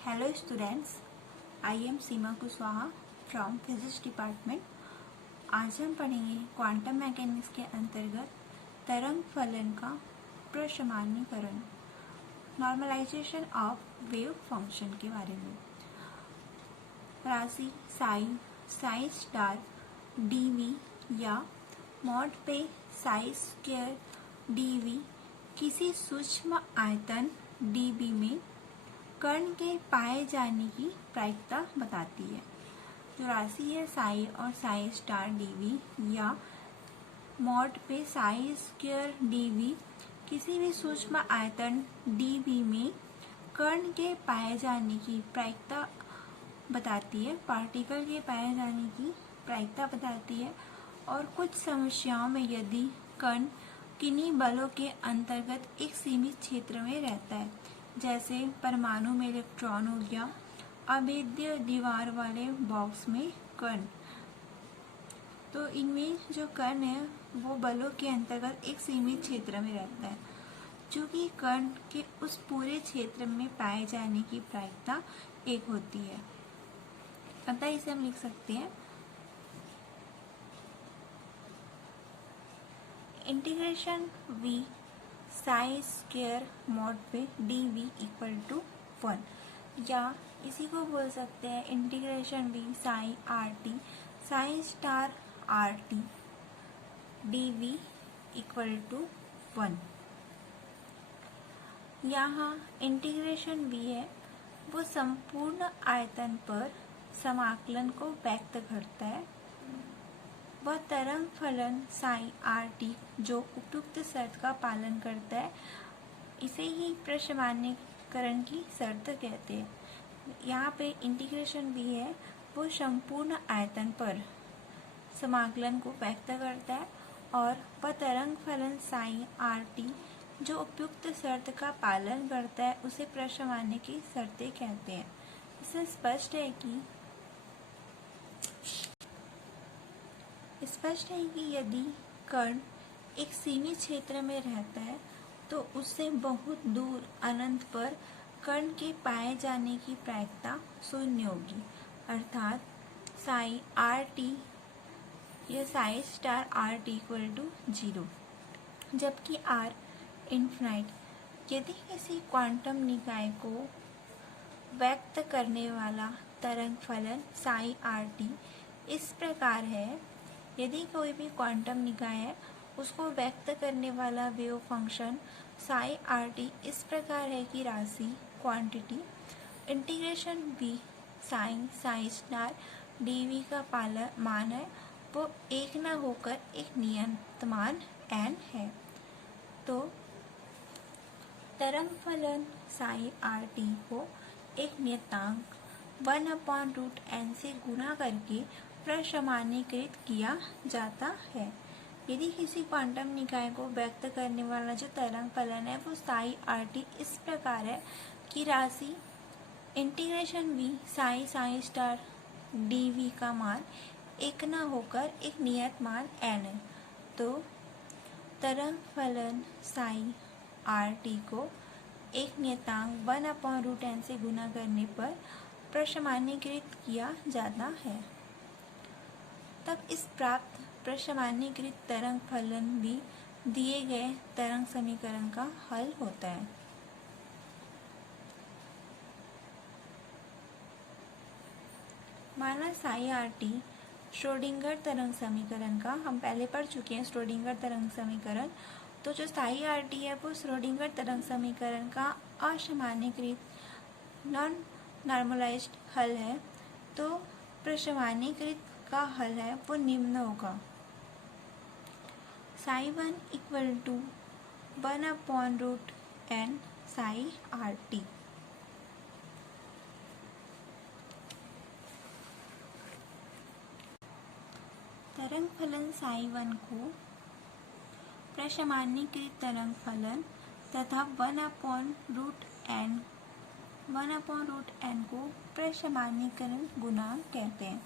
Hello students, I am Seema Kushwaha from physics department. आज हम पढ़ेंगे क्वांटम मैकेनिक्स के अंतर्गत तरंग फलन का प्रसामान्यीकरण, नॉर्मलाइजेशन ऑफ वेव फंक्शन के बारे में। राशि साई स्टार डीवी या मॉड पे साई स्क्वायर डीवी किसी सूक्ष्म आयतन डीबी में कण के पाए जाने की प्रायिकता बताती है। जो राशि है साई और साई स्टार डीवी या मॉड पे साई स्क्वायर डीवी किसी भी सूक्ष्म आयतन डीबी में कण के पाए जाने की प्रायिकता बताती है, पार्टिकल के पाए जाने की प्रायिकता बताती है। और कुछ समस्याओं में यदि कण किन्हीं बलों के अंतर्गत एक सीमित क्षेत्र में रहता है, जैसे परमाणु में इलेक्ट्रॉन हो गया, अभेद्य दीवार वाले बॉक्स में कण, तो इनमें जो कण है वो बलों के अंतर्गत एक सीमित क्षेत्र में रहता है, चूंकि कण के उस पूरे क्षेत्र में पाए जाने की प्रायिकता एक होती है। अतः इसे हम लिख सकते हैं integration v psi square mod पे dv इक्वल टू 1, या इसी को बोल सकते हैं integration v psi R T psi star R T dv equal to 1। यहाँ इंटीग्रेशन v है वो संपूर्ण आयतन पर समाकलन को व्यक्त करता है। वह तरंग फलन साई आर टी जो उपयुक्त शर्त का पालन करता है, इसे ही प्रसामान्यीकरण की शर्त कहते हैं। यहाँ पे इंटीग्रेशन भी है वो संपूर्ण आयतन पर समाकलन को व्यक्त करता है, और वह तरंग फलन साई आर टी जो उपयुक्त शर्त का पालन करता है उसे प्रसामान्य की शर्तें कहते हैं। इससे स्पष्ट है कि यदि कण एक सीमित क्षेत्र में रहता है तो उससे बहुत दूर अनंत पर कण के पाए जाने की प्रायिकता शून्य होगी, अर्थात साई आर टी या psi star R T equal to 0। जबकि आर इन्फिनाइट, यदि किसी क्वांटम निकाय को व्यक्त करने वाला तरंग फलन साई आर टी इस प्रकार है, यदि कोई भी क्वांटम निकाय है उसको व्यक्त करने वाला wave function psi R T इस प्रकार है कि राशि quantity integration v psi star dv का मान है वो एक न होकर एक नियत मान n है। तो तरंग फलन साई आर टी को एक नियतांक 1/√n से गुणा करके प्रसामान्यीकृत किया जाता है। यदि किसी क्वांटम निकाय को व्यक्त करने वाला जो तरंग फलन है वो साई आर टी इस प्रकार है कि राशि integration v psi star dv का मान एक न होकर एक नियत मान n है, तो तरंग फलन साई आर टी को एक नियतांक 1/√n से गुणा करने पर प्रसामान्यीकृत किया जाता है। तब इस प्राप्त प्रसामान्यीकृत तरंग फलन भी दिए गए तरंग समीकरण का हल होता है। माना साई आर टी श्रोडिंगर तरंग समीकरण का, हम पहले पढ़ चुके हैं श्रोडिंगर तरंग समीकरण। तो जो साई आर टी है वो श्रोडिंगर तरंग समीकरण का असामान्यीकृत नॉन नॉर्मलाइज्ड हल है। तो प्रसामान्यीकृत का हल है वो निम्न होगा psi 1 equal to 1/√n psi R T. तरंग फलन साई 1 को प्रसामान्यीकृत तरंग फलन तथा 1/√n को प्रसामान्यीकरण गुणांक कहते हैं।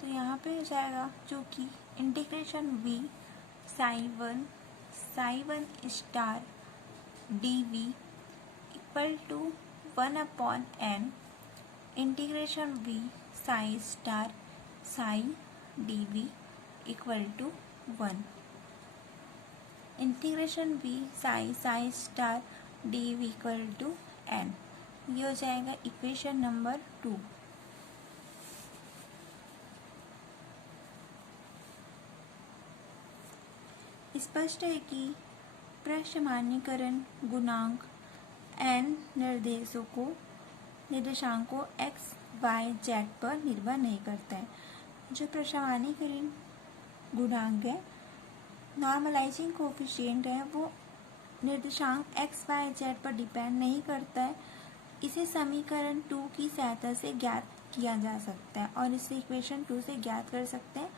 तो यहाँ पे हो जाएगा जो कि integration v psi 1 star dv equal to 1/n integration v psi star psi dv equal to 1। Integration v psi star dv equal to n, ये हो जाएगा इक्वेशन नंबर 2। स्पष्ट है कि प्रसमानीकरण गुणांक n निर्देशांकों x, y, z पर निर्भर नहीं करता है। जो प्रसमानीकरण गुणांक है, नॉर्मलाइजिंग कोफिशिएंट है, वो निर्देशांक x, y, z पर डिपेंड नहीं करता है। इसे समीकरण 2 की सहायता से ज्ञात किया जा सकता है और इसे इक्वेशन 2 से ज्ञात कर सकते हैं।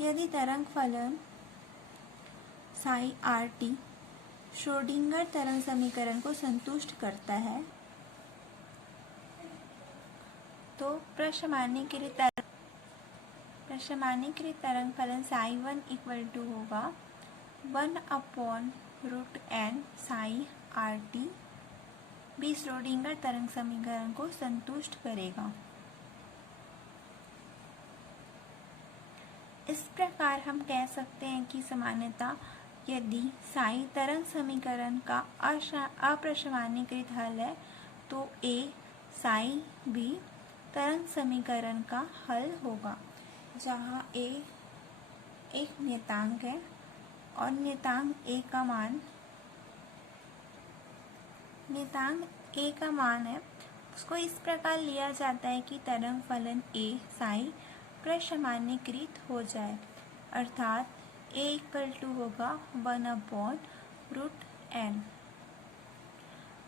यदि तरंग फलन साई आर टी श्रोडिंगर तरंग समीकरण को संतुष्ट करता है तो प्रसमानीकृत तरंग फलन साई 1 इक्वल टू होगा 1/√n साई आर टी भी श्रोडिंगर तरंग समीकरण को संतुष्ट करेगा। इस प्रकार हम कह सकते हैं कि सामान्यतः यदि साई तरंग समीकरण का अप्रसमानीकृत हल है तो A साई B तरंग समीकरण का हल होगा, जहाँ A एक नियतांक है और नियतांक A का मान है। उसको इस प्रकार लिया जाता है कि तरंग फलन A साई प्रसमानीकृत हो जाए, अर्थात A इक्वल टू होगा 1/√n।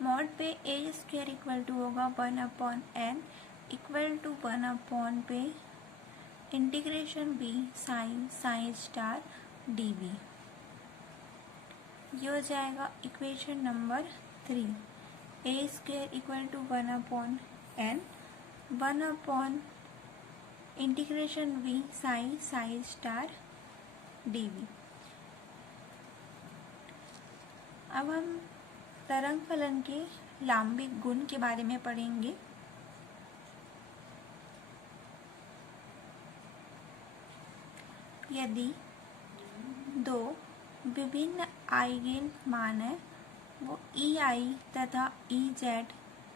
मॉड पे A स्क्वायर इक्वल टू होगा 1/n इक्वल टू 1 पे integration B psi star dv, ये हो जाएगा equation number 3। A square equal to 1/n 1 integration V psi star dv। अब हम तरंग फलन के लांबिक गुण के बारे में पढ़ेंगे। यदि दो विभिन्न आइगेन मान है, वो EI तथा EZ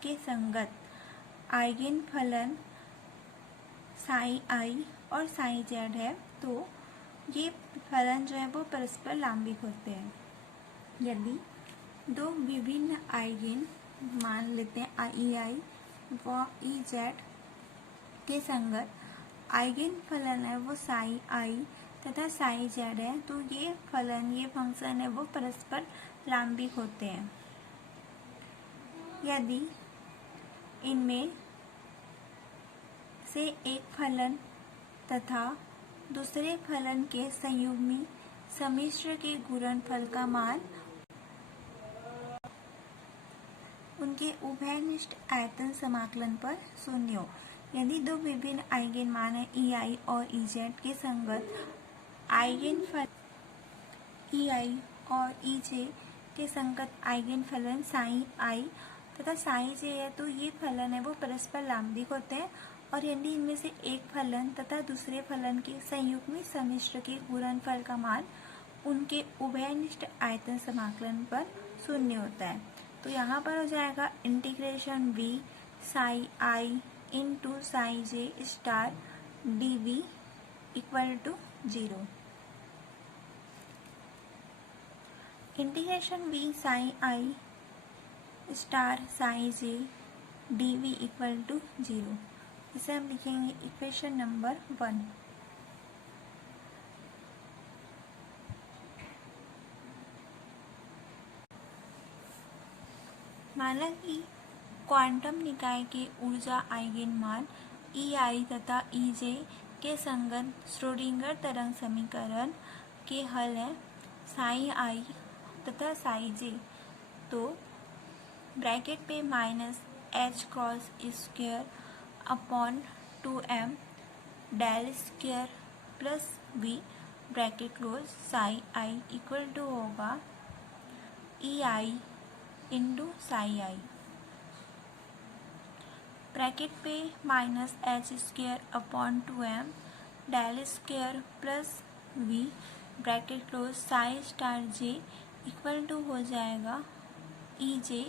के संगत आइगेन फलन साई I और साई Z है, तो ये फलन जो है वो परस्पर लांबिक होते हैं। यदि दो विभिन्न आइगेन मान लेते हैं EI व EZ के संगत आइगेन फलन है वो साई I तथा साई Z है, तो ये फंक्शन है वो परस्पर लांबिक होते हैं। यदि इनमें से एक फलन तथा दूसरे फलन के संयुग्मी सम्मिश्र के गुणनफल का मान उनके उभयनिष्ठ आयतन समाकलन पर शून्य हो। यदि दो विभिन्न आइगेन मान है EI और EZ के संगत आइगेन फलन EI और EJ के संगत आइगेन फलन साई I तथा साई J है, तो ये फलन है वो परस्पर लांबिक होते हैं। और यदि इनमें से एक फलन तथा दूसरे फलन के संयुग्मी सम्मिश्र के गुणनफल का मान उनके उभयनिष्ठ आयतन समाकलन पर शून्य होता है, तो यहाँ पर हो जाएगा integration V psi I into psi J star dV equal to 0। Integration V psi I star psi J dV equal to 0, इसे हम लिखेंगे इक्वेशन नंबर 1। माना कि क्वांटम निकाय के ऊर्जा आइगेन मान EI तथा EJ के संगत श्रोडिंगर तरंग समीकरण के हल है साई I तथा साई J, तो ब्रैकेट पे -h×2m del square plus V bracket close psi I equal to होगा EI into psi I। Bracket पे minus H square upon 2m del square plus v bracket close psi star J equal to हो जाएगा E J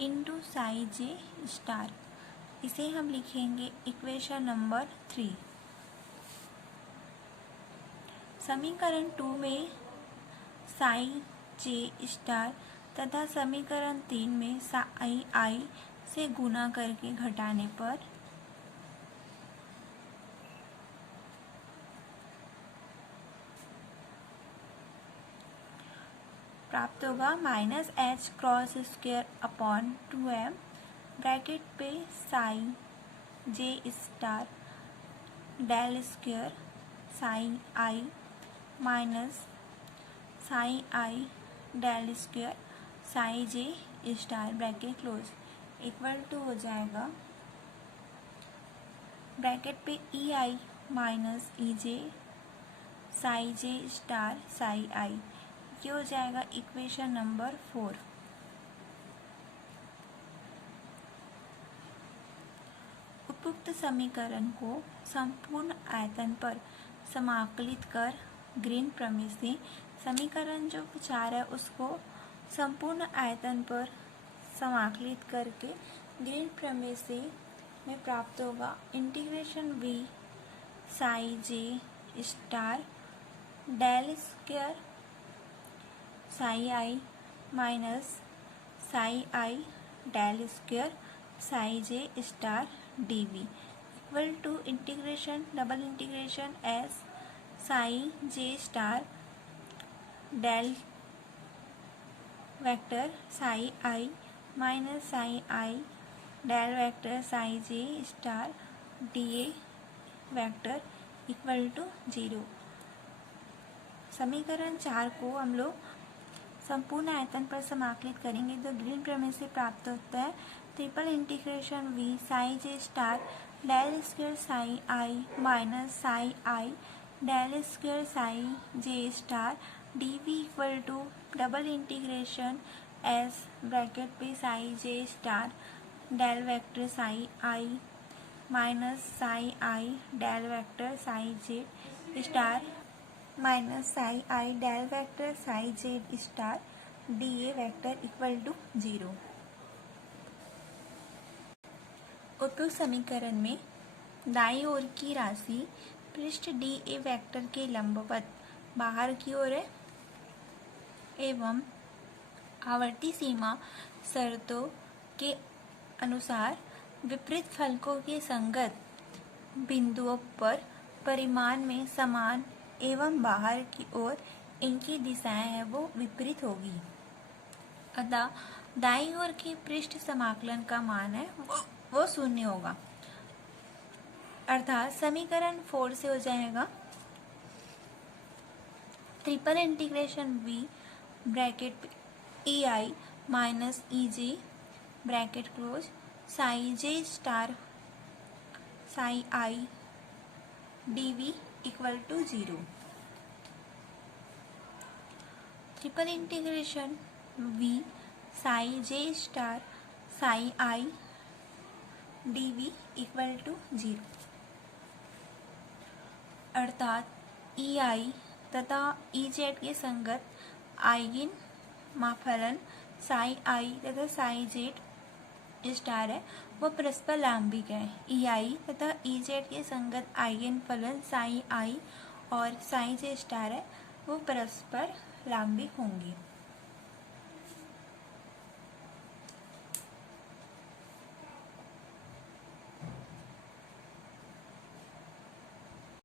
into psi J star. इसे हम लिखेंगे equation number 3। समीकरण 2 में Sai J star तथा समीकरण 3 में साई आई से गुणा करके घटाने पर प्राप्त होगा minus H cross square upon 2m bracket पे psi J star del square psi I minus psi I del square psi J star bracket close equal to हो जाएगा ब्रैकेट पे E I minus E J psi J star psi I. ये हो जाएगा equation number 4। उपयुक्त समीकरण को संपूर्ण आयतन पर समाकलित कर ग्रीन प्रमेय से समीकरण जो 4 है उसको संपूर्ण आयतन पर समाकलित करके ग्रीन प्रमेय से में प्राप्त होगा integration v psi J star del square psi I minus psi I del square psi J star D V equal to integration double integration S psi J star del vector psi I minus psi I del vector psi J star D A vector equal to 0। समीकरण 4 को हम लोग संपूर्ण आयतन पर समाकलित करेंगे तो ग्रीन प्रमेय से प्राप्त होता है triple integration v psi J star del square psi I minus psi I del square psi J star D V equal to double integration S bracket पे psi J star del vector psi I minus psi I del vector psi J star minus psi I del vector psi Z star D A vector equal to 0। उपयुक्त समीकरण में दाईं ओर की राशि पृष्ठ D A vector के लंबवत बाहर की ओर है एवं आवर्ती सीमा शर्तों के अनुसार विपरीत फलकों के संगत बिंदुओं पर परिमाण में समान एवं बाहर की ओर इनकी दिशाएं है वो विपरीत होगी। अतः दाईं ओर की पृष्ठ समाकलन का मान है वो 0 होगा। अर्थात समीकरण 4 से हो जाएगा triple integration v bracket E I minus E J bracket close psi J star psi I D V equal to 0। Triple integration v psi J star psi I D V equal to 0 अर्थात ई आई तथा E Z के संगत eigen माफलन Sai आई तथा Sai Z star है वो परस्पर लांबिक है। ई आई तथा ई जेड के संगत आइगन फलन साई आई और साई जे स्टार है वो परस्पर लांबिक होंगे।